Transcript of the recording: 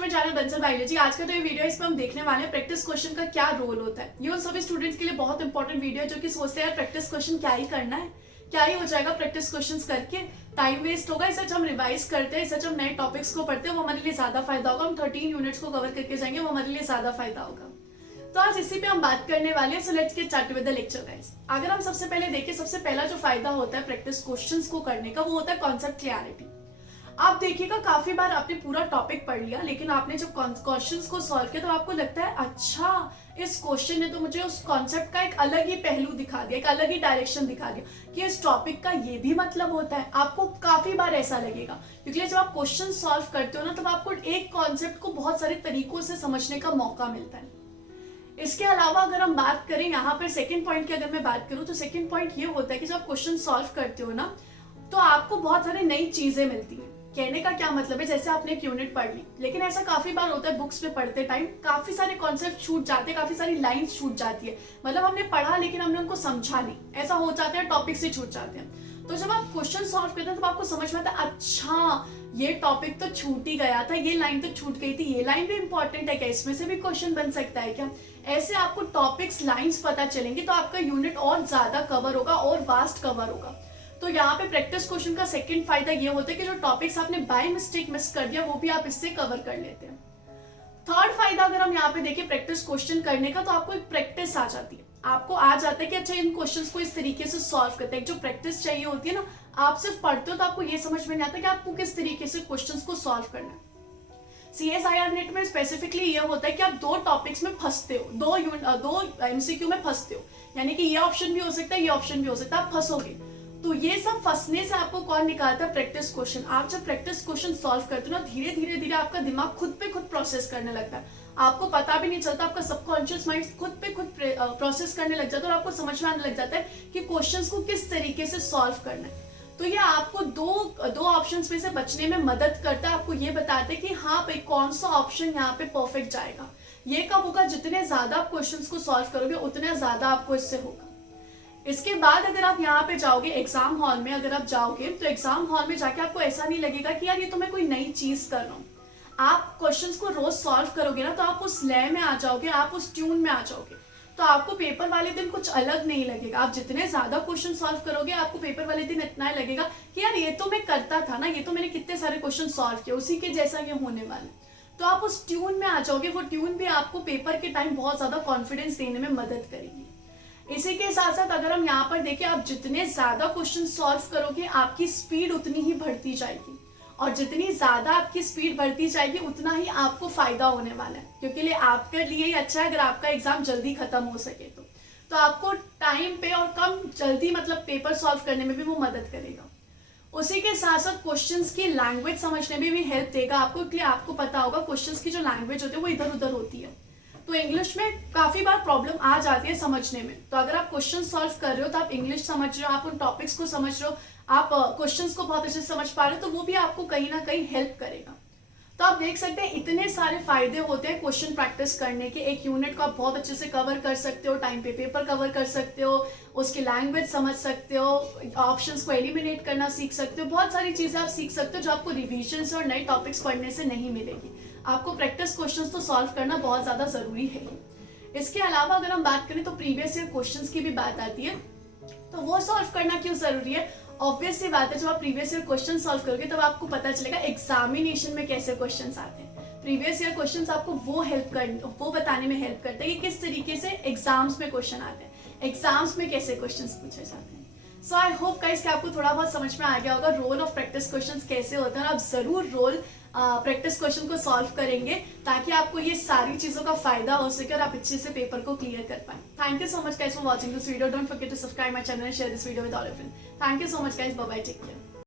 To my channel Bansal biology. आज का जो ये वीडियो है इसमें हम देखने वाले हैं प्रैक्टिस क्वेश्चन का क्या रोल होता है। ये उन सभी स्टूडेंट्स के लिए बहुत इंपॉर्टेंट वीडियो है जो कि सोचते हैं यार प्रैक्टिस क्वेश्चन क्या ही करना है, क्या ही हो जाएगा प्रैक्टिस क्वेश्चंस करके, टाइम वेस्ट होगा। इससे हम रिवाइज करते हैं, इससे हम नए टॉपिक्स को पढ़ते हैं, वो हमारे लिए ज्यादा फायदा होगा। हम 13 यूनिट्स को कवर करके जाएंगे, वो हमारे लिए ज्यादा फायदा होगा। तो आज इसी पे हम बात करने वाले हैं। So let's get started with the lecture guys. अगर हम सबसे पहले देखें, सबसे पहला जो फायदा होता है प्रैक्टिस क्वेश्चंस को करने का, वो होता है कॉन्सेप्ट क्लैरिटी। आप देखिएगा काफी बार आपने पूरा टॉपिक पढ़ लिया, लेकिन आपने जब क्वेश्चंस को सॉल्व किया तो आपको लगता है अच्छा इस क्वेश्चन ने तो मुझे उस कॉन्सेप्ट का एक अलग ही पहलू दिखा दिया, एक अलग ही डायरेक्शन दिखा दिया कि इस टॉपिक का ये भी मतलब होता है। आपको काफी बार ऐसा लगेगा, क्योंकि जब आप क्वेश्चन सॉल्व करते हो ना, तब आपको एक कॉन्सेप्ट को बहुत सारे तरीकों से समझने का मौका मिलता है। इसके अलावा अगर हम बात करें यहाँ पर सेकंड पॉइंट की, अगर मैं बात करूँ तो सेकंड पॉइंट ये होता है कि जब आप क्वेश्चन सॉल्व करते हो ना, तो आपको बहुत सारी नई चीजें मिलती हैं। कहने का क्या मतलब है, जैसे आपने एक यूनिट पढ़ ली, लेकिन ऐसा काफी बार होता है बुक्स में पढ़ते टाइम काफी सारे कॉन्सेप्ट छूट जाते हैं, काफी सारी लाइंस छूट जाती है। मतलब हमने पढ़ा लेकिन हमने उनको समझा नहीं, ऐसा हो जाता है, टॉपिक से छूट जाते हैं। तो जब आप क्वेश्चन सॉल्व करते हैं तो आपको समझ में आता है अच्छा ये टॉपिक तो छूट ही गया था, ये लाइन तो छूट गई थी, ये लाइन भी इंपॉर्टेंट है क्या, इसमें से भी क्वेश्चन बन सकता है क्या। ऐसे आपको टॉपिक्स लाइंस पता चलेंगे तो आपका यूनिट और ज्यादा कवर होगा और वास्ट कवर होगा। तो यहाँ पे प्रैक्टिस क्वेश्चन का सेकंड फायदा ये होता है कि जो टॉपिक्स आपने बाय मिस्टेक मिस कर दिया वो भी आप इससे कवर कर लेते हैं। थर्ड फायदा अगर हम यहाँ पे देखें प्रैक्टिस क्वेश्चन करने का, तो आपको एक प्रैक्टिस आ जाती है। आपको आ जाता है कि अच्छा इन क्वेश्चंस को इस तरीके से सॉल्व करते हैं। जो प्रैक्टिस चाहिए होती है ना, आप सिर्फ पढ़ते हो तो आपको ये समझ में नहीं आता कि आपको किस तरीके से क्वेश्चंस को सॉल्व करना है। CSIR नेट में स्पेसिफिकली ये होता है कि आप दो टॉपिक्स में फंसते हो, दो MCQ में फंसते हो, यानी कि ये ऑप्शन भी हो सकता है, ये ऑप्शन भी हो सकता है, आप फंसोगे। तो ये सब फंसने से आपको कौन निकालता है, प्रैक्टिस क्वेश्चन। आप जब प्रैक्टिस क्वेश्चन सॉल्व करते हो ना, धीरे धीरे धीरे आपका दिमाग खुद पे खुद प्रोसेस करने लगता है। आपको पता भी नहीं चलता, आपका सबकॉन्शियस माइंड खुद पे खुद प्रोसेस करने लग जाता है और आपको समझ में आने लग जाता है कि क्वेश्चंस को किस तरीके से सॉल्व करना है। तो ये आपको दो ऑप्शंस में से बचने में मदद करता है। आपको ये बताते हैं कि हाँ भाई कौन सा ऑप्शन यहाँ पे परफेक्ट जाएगा। ये कब होगा, जितने ज्यादा आप क्वेश्चंस को सॉल्व करोगे उतने ज्यादा आपको इससे होगा। इसके बाद अगर आप यहाँ पे जाओगे एग्जाम हॉल में, अगर आप जाओगे तो एग्जाम हॉल में जाके आपको ऐसा नहीं लगेगा कि यार ये तो मैं कोई नई चीज कर रहा हूँ। आप क्वेश्चंस को रोज सॉल्व करोगे ना, तो आप उस लय में आ जाओगे, आप उस ट्यून में आ जाओगे। तो आपको पेपर वाले दिन कुछ अलग नहीं लगेगा। आप जितने ज्यादा क्वेश्चन सॉल्व करोगे, आपको पेपर वाले दिन इतना ही लगेगा कि यार ये तो मैं करता था ना, ये तो मैंने कितने सारे क्वेश्चन सॉल्व किए, उसी के जैसा ये होने वाला है। तो आप उस ट्यून में आ जाओगे। वो ट्यून भी आपको पेपर के टाइम बहुत ज्यादा कॉन्फिडेंस देने में मदद करेगी। इसी के साथ साथ अगर हम यहाँ पर देखें, आप जितने ज्यादा क्वेश्चन सॉल्व करोगे आपकी स्पीड उतनी ही बढ़ती जाएगी, और जितनी ज्यादा आपकी स्पीड बढ़ती जाएगी उतना ही आपको फायदा होने वाला है, क्योंकि आपके लिए ही अच्छा है अगर आपका एग्जाम जल्दी खत्म हो सके तो आपको टाइम पे और कम जल्दी मतलब पेपर सॉल्व करने में भी वो मदद करेगा। उसी के साथ साथ क्वेश्चंस की लैंग्वेज समझने में भी हेल्प देगा आपको, क्योंकि आपको पता होगा क्वेश्चंस की जो लैंग्वेज होती है वो इधर उधर होती है। तो इंग्लिश में काफी बार प्रॉब्लम आ जाती है समझने में। तो अगर आप क्वेश्चन सॉल्व कर रहे हो तो आप इंग्लिश समझ रहे हो, आप उन टॉपिक्स को समझ रहे हो, आप क्वेश्चंस को बहुत अच्छे से समझ पा रहे हो, तो वो भी आपको कहीं ना कहीं हेल्प करेगा। तो आप देख सकते हैं इतने सारे फायदे होते हैं क्वेश्चन प्रैक्टिस करने के। एक यूनिट को आप बहुत अच्छे से कवर कर सकते हो, टाइम पे पेपर कवर कर सकते हो, उसकी लैंग्वेज समझ सकते हो, ऑप्शंस को एलिमिनेट करना सीख सकते हो, बहुत सारी चीजें आप सीख सकते हो जो आपको रिविजन से और नए टॉपिक्स पढ़ने से नहीं मिलेगी। आपको प्रैक्टिस क्वेश्चंस तो सॉल्व करना बहुत ज्यादा जरूरी है। इसके अलावा अगर हम बात करें तो प्रीवियस ईयर क्वेश्चंस की भी बात आती है, तो वो सॉल्व करना क्यों जरूरी है। ऑब्वियस सी बात है, जब आप प्रीवियस ईयर क्वेश्चन सॉल्व करोगे तब आपको पता चलेगा एग्जामिनेशन में कैसे क्वेश्चंस आते हैं। प्रीवियस ईयर क्वेश्चंस आपको वो बताने में हेल्प करते हैं कि किस तरीके से एग्जाम्स में क्वेश्चन आते हैं, एग्जाम्स में कैसे क्वेश्चंस पूछे जाते हैं। सो आई होप गाइस कि आपको थोड़ा बहुत समझ में आ गया होगा रोल ऑफ प्रैक्टिस क्वेश्चंस कैसे होते हैं। और आप जरूर रोल प्रैक्टिस क्वेश्चन को सॉल्व करेंगे ताकि आपको ये सारी चीजों का फायदा हो सके और आप अच्छे से पेपर को क्लियर कर पाए। Thank you so much guys for watching this video. Don't forget to subscribe my channel and share this video with all of you. Thank you so much guys, bye bye, take care.